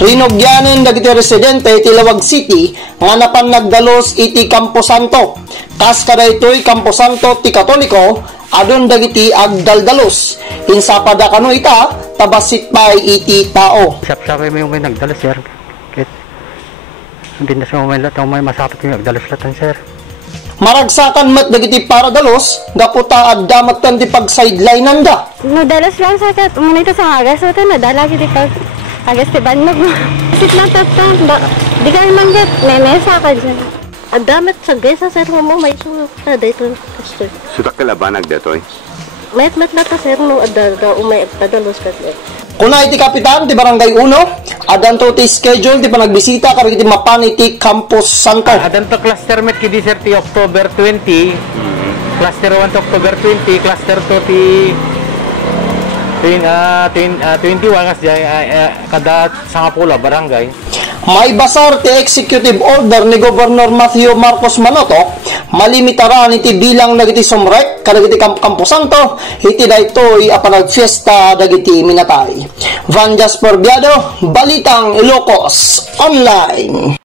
Rinogyanen dagiti residente iti Lawag City nga napan nagdalos iti Camposanto. Kas kada ito'y Camposanto ti Katoliko, adon dagiti agdaldalos. Insapada kano ita, tabasit pa'y iti tao. Siyap-siyap may nagdalos, sir. Hindi na siya may masapit yung agdalos latan, sir. Maragsakan mat dagiti paradalos, gaputa at damat kan di pag-sideline da. Nadalas lang sa kat, muna ito sa agas, ito nadala kiti pag agas ti banog. Sit lang tatang, di ka naman get, nenesa ka dyan. At damat sa gaysa, sir, mo may suka dito. Sudak kalabanag dito eh? Mayat-mat na ta, sir, no, adal umay agpadalos ka. Kuna iti kapitan ti Barangay 1, adan to ti schedule ti panagbisita karon iti mapan iti Campos Santo. Adan to cluster met kidi sir ti October 20. Cluster 1 to October 20, cluster 2 ti 21 kada sangapula barangay. May basar ti executive order ni Governor Matthew Marcos Manotok, malimitaran iti bilang dagiti sumrek kadagiti Camposanto, iti daytoy apanag fiesta dagiti minatay. Van Jasper Biado, Balitang Ilocos Online.